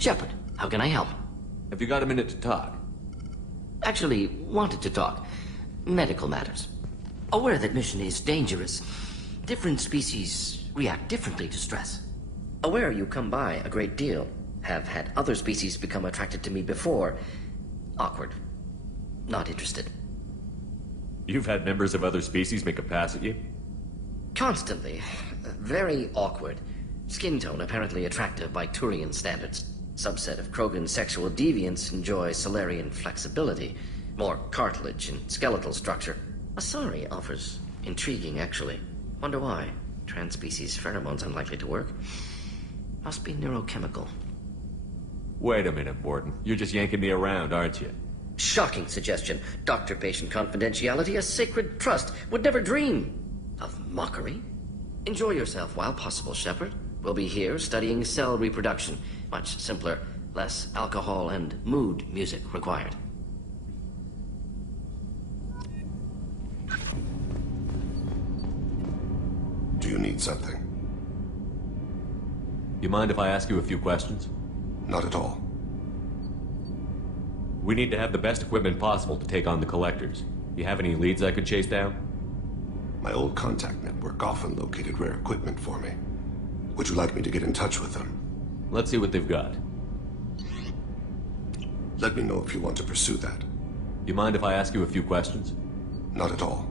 Shepard, how can I help? Have you got a minute to talk? Actually, wanted to talk. Medical matters. Aware that mission is dangerous. Different species react differently to stress. Aware you come by a great deal. Have had other species become attracted to me before. Awkward. Not interested. You've had members of other species make a pass at you? Constantly. Very awkward. Skin tone apparently attractive by Turian standards. Subset of Krogan sexual deviants enjoy Solarian flexibility. More cartilage and skeletal structure. Asari offers intriguing, actually. Wonder why. Trans-species pheromones unlikely to work. Must be neurochemical. Wait a minute, Mordin. You're just yanking me around, aren't you? Shocking suggestion. Doctor-patient confidentiality, a sacred trust. Would never dream of mockery. Enjoy yourself while possible, Shepard. We'll be here studying cell reproduction. Much simpler, less alcohol and mood music required. Do you need something? You mind if I ask you a few questions? Not at all. We need to have the best equipment possible to take on the Collectors. You have any leads I could chase down? My old contact network often located rare equipment for me. Would you like me to get in touch with them? Let's see what they've got. Let me know if you want to pursue that. You mind if I ask you a few questions? Not at all.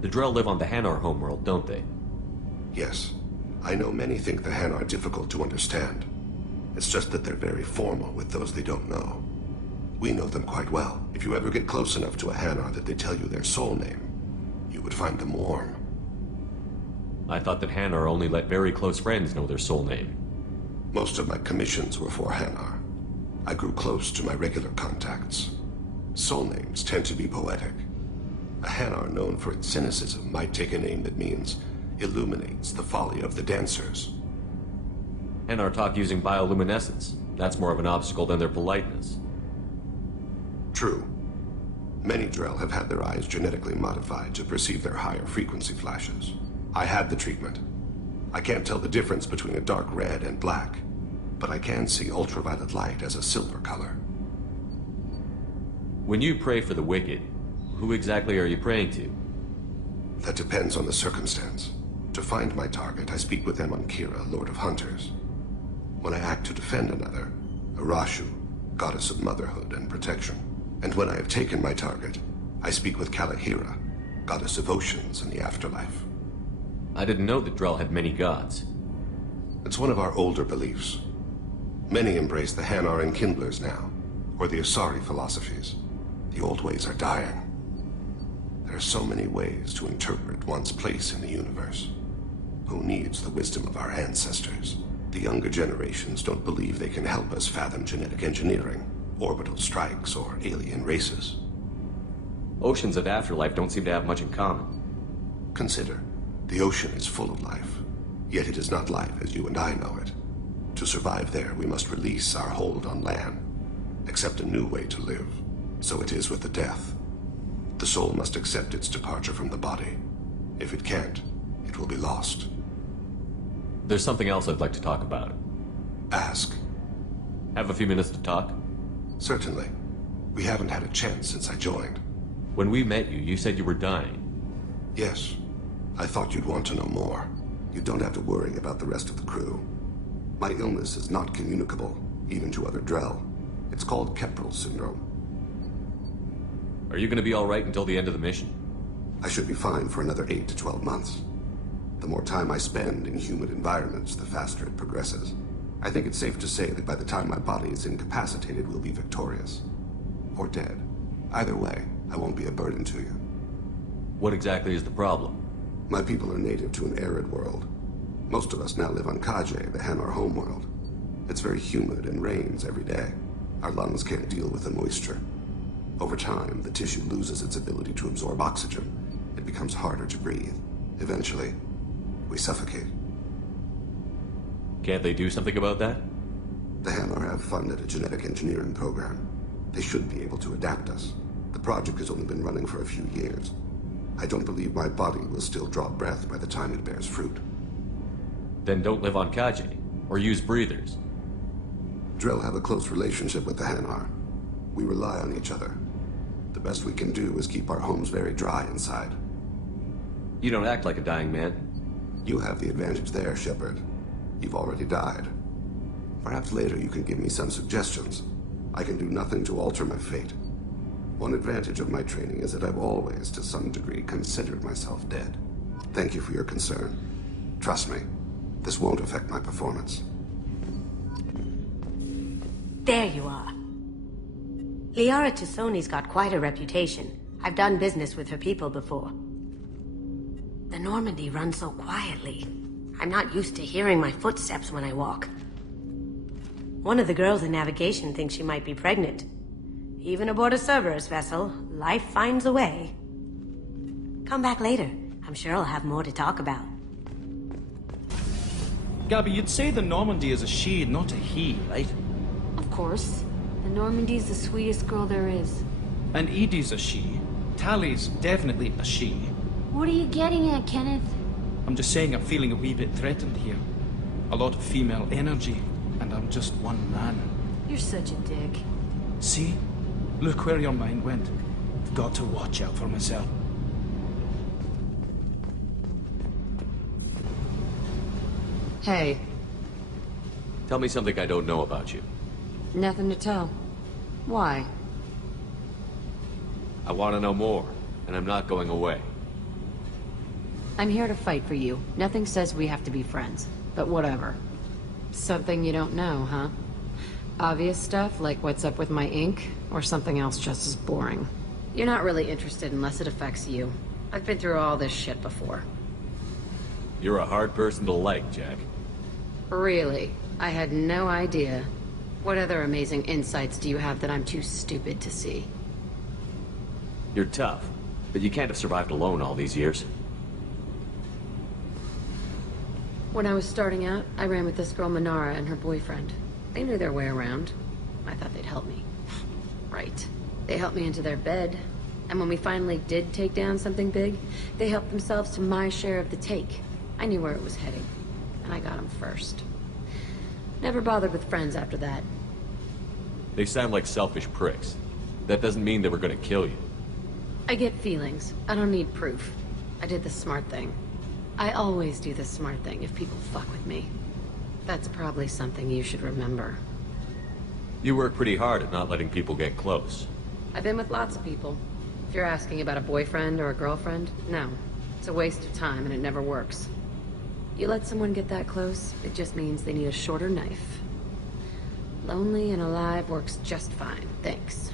The Drell live on the Hanar homeworld, don't they? Yes. I know many think the Han are difficult to understand. It's just that they're very formal with those they don't know. We know them quite well. If you ever get close enough to a Hanar that they tell you their soul name, you would find them warm. I thought that Hanar only let very close friends know their soul name. Most of my commissions were for Hanar. I grew close to my regular contacts. Soul names tend to be poetic. A Hanar known for its cynicism might take a name that means illuminates the folly of the dancers. Hanar talk using bioluminescence. That's more of an obstacle than their politeness. True. Many Drell have had their eyes genetically modified to perceive their higher frequency flashes. I had the treatment. I can't tell the difference between a dark red and black, but I can see ultraviolet light as a silver color. When you pray for the wicked, who exactly are you praying to? That depends on the circumstance. To find my target, I speak with Emankira, Lord of Hunters. When I act to defend another, Arashu, Goddess of Motherhood and Protection. And when I have taken my target, I speak with Kalahira, Goddess of Oceans and the Afterlife. I didn't know that Drell had many gods. It's one of our older beliefs. Many embrace the Hanar and Kindlers now, or the Asari philosophies. The old ways are dying. There are so many ways to interpret one's place in the universe. Who needs the wisdom of our ancestors? The younger generations don't believe they can help us fathom genetic engineering, orbital strikes, or alien races. Oceans and Afterlife don't seem to have much in common. Consider, the ocean is full of life, yet it is not life as you and I know it. To survive there, we must release our hold on land, accept a new way to live. So it is with the death. The soul must accept its departure from the body. If it can't, it will be lost. There's something else I'd like to talk about. Ask. Have a few minutes to talk? Certainly. We haven't had a chance since I joined. When we met you, you said you were dying. Yes. I thought you'd want to know more. You don't have to worry about the rest of the crew. My illness is not communicable, even to other Drell. It's called Keprel syndrome. Are you going to be all right until the end of the mission? I should be fine for another 8 to 12 months. The more time I spend in humid environments, the faster it progresses. I think it's safe to say that by the time my body is incapacitated, we'll be victorious. Or dead. Either way, I won't be a burden to you. What exactly is the problem? My people are native to an arid world. Most of us now live on Kaje, the Hanar homeworld. It's very humid and rains every day. Our lungs can't deal with the moisture. Over time, the tissue loses its ability to absorb oxygen. It becomes harder to breathe. Eventually, we suffocate. Can't they do something about that? The Hanar have funded a genetic engineering program. They should be able to adapt us. The project has only been running for a few years. I don't believe my body will still draw breath by the time it bears fruit. Then don't live on Kaje. Or use breathers. Drell have a close relationship with the Hanar. We rely on each other. The best we can do is keep our homes very dry inside. You don't act like a dying man. You have the advantage there, Shepard. You've already died. Perhaps later you can give me some suggestions. I can do nothing to alter my fate. One advantage of my training is that I've always, to some degree, considered myself dead. Thank you for your concern. Trust me, this won't affect my performance. There you are. Liara T'Soni's got quite a reputation. I've done business with her people before. The Normandy runs so quietly. I'm not used to hearing my footsteps when I walk. One of the girls in navigation thinks she might be pregnant. Even aboard a Cerberus vessel, life finds a way. Come back later. I'm sure I'll have more to talk about. Gabby, you'd say the Normandy is a she, not a he, right? Of course. The Normandy's the sweetest girl there is. And Edie's a she. Tally's definitely a she. What are you getting at, Kenneth? I'm just saying I'm feeling a wee bit threatened here. A lot of female energy, and I'm just one man. You're such a dick. See? Look where your mind went. I've got to watch out for myself. Hey, Tell me something I don't know about you. nothing to tell. Why? I want to know more, and I'm not going away. I'm here to fight for you. Nothing says we have to be friends, but whatever. Something you don't know, huh? Obvious stuff, like what's up with my ink, or something else just as boring? You're not really interested unless it affects you. I've been through all this shit before. You're a hard person to like, Jack. Really? I had no idea. What other amazing insights do you have that I'm too stupid to see? You're tough, but you can't have survived alone all these years. When I was starting out, I ran with this girl Manara and her boyfriend. They knew their way around. I thought they'd help me. Right. They helped me into their bed. And when we finally did take down something big, they helped themselves to my share of the take. I knew where it was heading. And I got them first. Never bothered with friends after that. They sound like selfish pricks. That doesn't mean they were gonna kill you. I get feelings. I don't need proof. I did the smart thing. I always do the smart thing if people fuck with me. That's probably something you should remember. You work pretty hard at not letting people get close. I've been with lots of people. If you're asking about a boyfriend or a girlfriend, no. It's a waste of time and it never works. You let someone get that close, it just means they need a shorter knife. Lonely and alive works just fine, thanks.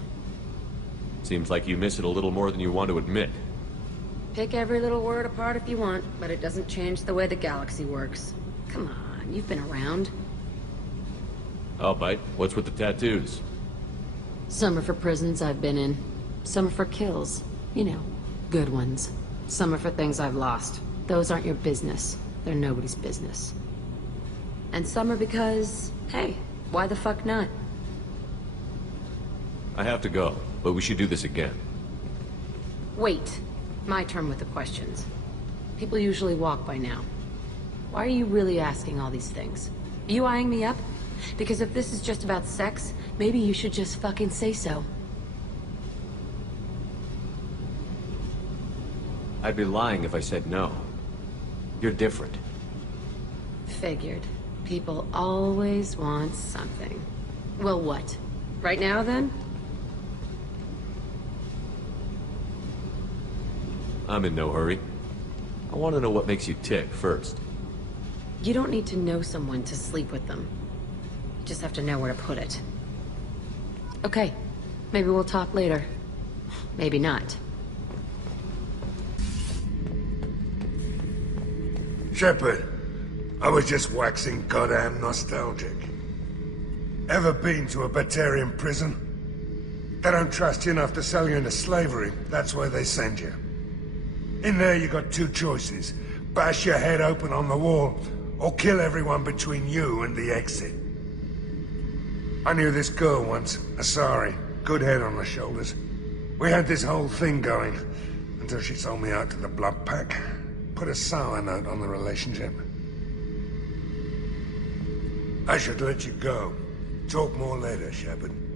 Seems like you miss it a little more than you want to admit. Pick every little word apart if you want, but it doesn't change the way the galaxy works. Come on, you've been around. I'll bite. What's with the tattoos? Some are for prisons I've been in. Some are for kills. You know, good ones. Some are for things I've lost. Those aren't your business. They're nobody's business. And some are because, hey, why the fuck not? I have to go, but we should do this again. Wait. My turn with the questions. People usually walk by now. Why are you really asking all these things? You eyeing me up? Because if this is just about sex, maybe you should just fucking say so. I'd be lying if I said no. You're different. Figured. People always want something. Well, what? Right now, then? I'm in no hurry. I want to know what makes you tick first. You don't need to know someone to sleep with them. You just have to know where to put it. Okay. Maybe we'll talk later. Maybe not. Shepard, I was just waxing goddamn nostalgic. Ever been to a Batarian prison? They don't trust you enough to sell you into slavery. That's where they send you. In there you got two choices. Bash your head open on the wall, or kill everyone between you and the exit. I knew this girl once, Asari. Good head on her shoulders. We had this whole thing going, until she sold me out to the Blood Pack. Put a sour note on the relationship. I should let you go. Talk more later, Shepard.